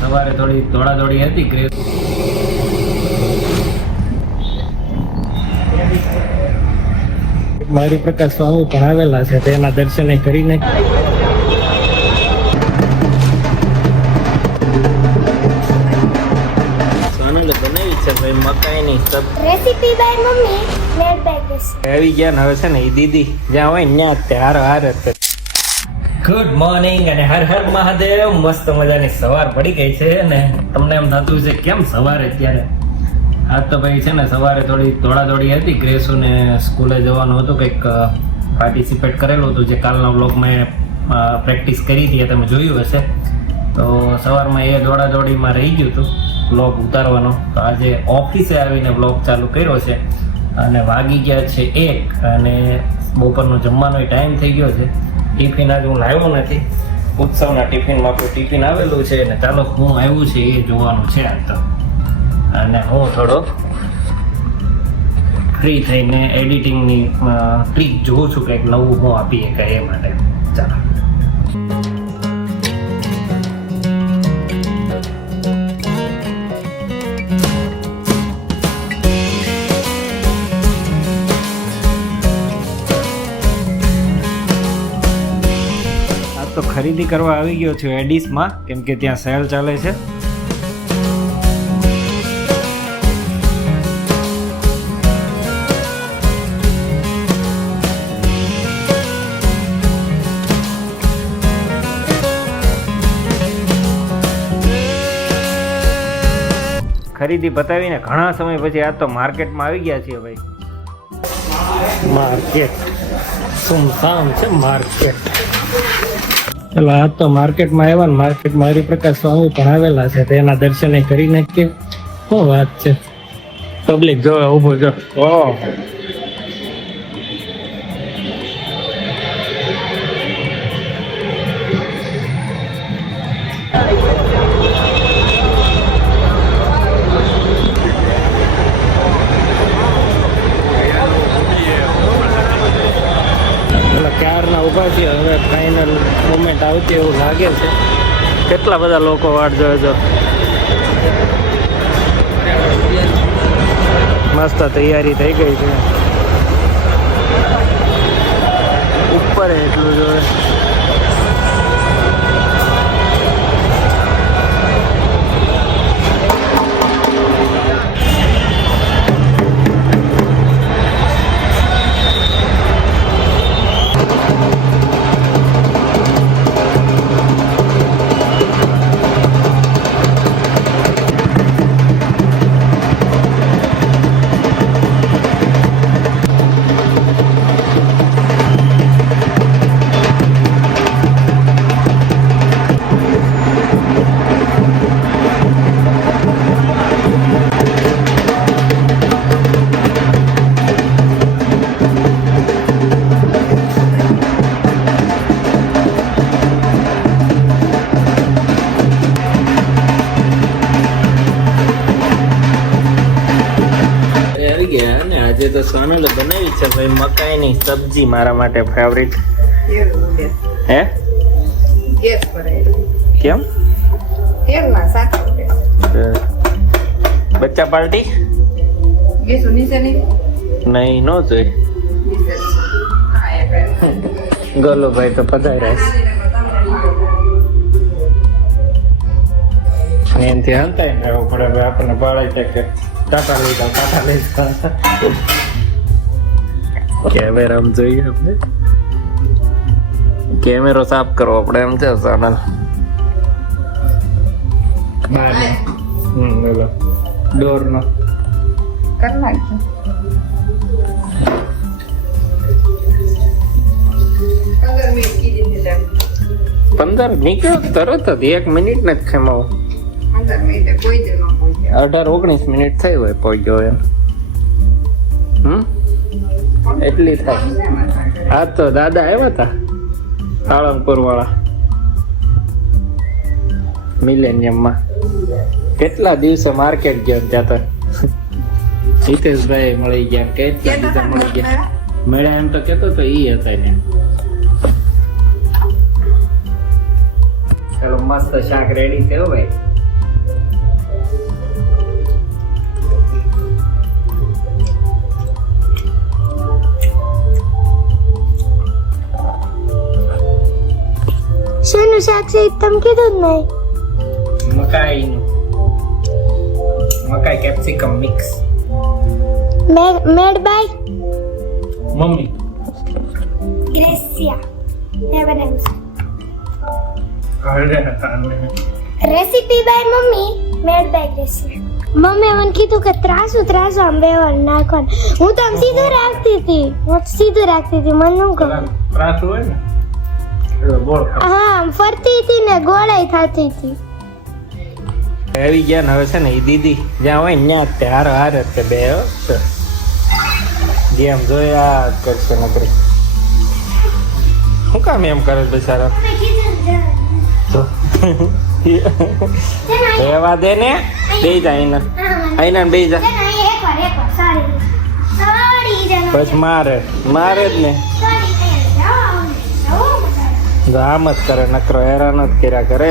સવારે થોડી દોડાદોડી હતી ક્રેઝ. મારી પ્રકાશ સ્વામી પણ આવેલા છે, તેના દર્શન કરીને સોનલે બનાવી છે ભાઈ મકાઈની recipe by mummy made by kiss. આવી ગયા ને હવે છે ને એ દીદી જ્યાં હોય ને ત્યાં હાર ગુડ મોર્નિંગ અને હર હર મહાદેવ. મસ્ત મજાની સવાર પડી ગઈ છે ને તમને એમ થતું છે કેમ સવારે અત્યારે. આજ તો ભાઈ છે ને સવારે થોડી દોડાદોડી હતી. ગ્રેસુને સ્કૂલે જવાનું હતું, કંઈક પાર્ટિસિપેટ કરેલું હતું જે કાલના વ્લોગમાં પ્રેક્ટિસ કરી હતી, તમે જોયું હશે. તો સવારમાં એ દોડાદોડીમાં રહી ગયું હતું વ્લોગ ઉતારવાનો. તો આજે ઓફિસે આવીને વ્લોગ ચાલુ કર્યો છે અને વાગી ગયા છે 1 અને બપોરનો જમવાનો ટાઈમ થઈ ગયો છે. ટિફિન આજે હું લાવ્યો નથી. ઉત્સવના ટિફિનમાં આપણું ટિફિન આવેલું છે ને ચાલો હું આવ્યું છે એ જોવાનું છે આજ તો. અને હું થોડો ફ્રી થઈને એડિટિંગની ટ્રીક જોઉં છું, કંઈક નવું હું આપી શકાય એ માટે. ચાલો તો ખરીદી કરવા આવી ગયો છું એડિસમાં, કેમ કે ત્યાં સેલ ચાલે છે. ખરીદી પતાવીને ઘણા સમય પછી આજ તો માર્કેટમાં આવી ગયા છીએ ભાઈ. માર્કેટ સુમસામ છે માર્કેટ. ચલો આજ તો માર્કેટમાં આવ્યા ને માર્કેટમાં હરિપ્રકાશ સ્વામી પણ આવેલા છે, તેના દર્શન કરીને કે શું વાત છે. પબ્લિક જોવે ઉભો જો. ક્યારના ઉભા છે, હવે ફાઇનલ મોમેન્ટ આવતી એવું લાગે છે. કેટલા બધા લોકો વાટ જોવે છે. મસ્ત તૈયારી થઈ ગઈ છે. ઉપર એટલું જોવે. આજે તો સોનલે બનાવી છે ભાઈ મકાઈની સબ્જી, મારા માટે ફેવરિટ. હે ગેસ પર કેમ તેલમાં સાચું બચ્ચા પાર્ટી ગેસ નીચે નહીં નહીં નો જોઈ. ગલો ભાઈ તો પધાર્યા છે. એનથી હંતાઈ ને રહેવું પડે ભાઈ. આપણને ભાડે છે કે ટાટા લઈ જાઓ, ટાટા લઈ જાઓ. કેમેરા જોઈએ આપણે, કેમેરો સાફ કરવો આપણે એમ છે સોનલ. બોલો ડોર નો કર નાખજો. 15 નીકળ્યો તરત જ 1 મિનિટ ને જ ખેમાવો. 18-19 મિનિટ થઈ હોય પહોંચ્યો એમ. એટલી થાય. આ તો દાદા આવ્યા હતા સાળંગપુર વાળા મિલેનિયમમાં. કેટલા દિવસે માર્કેટ ગયો ત્યાં તો હિતેશભાઈ મળી ગયા. કેટલા દિવસે મળી ગયા મળ્યા એમ તો કેતો તો ઈ હતા ને. ચાલો મસ્ત શાક રેડી થયો ભાઈ. શેનું શાક છે એ તમે કીધું જ નહીં. મકાઈ capsicum mix. Made by mummy Gracia મેં બનાવ્યું અરે છે. Recipe by mummy made by Gracia. મમ્મી મને કીધું કે ત્રાસુ આમ વેવણ નાખવાનું. હું તો આમ સીધું રાખતી હતી મને શું ખબર. ત્રાસ હોય ને એટલે બોલ હા આમ ફરતી હતી ને ગોળાઈ થતી હતી. આવી ગયા ને હવે છે ને એ દીદી જ્યાં હોય ને ત્યાં તે હારો હાર જ તે બે હો. જેમ જોયા જ કરશે નકરી. શું કામ એમ કરે છે બિચારા? જો. રહેવા દે ને બે જા આઈના બે જા પછી મારે જ ને. જો આમ જ કરે નકરો હેરાન જ કર્યા કરે.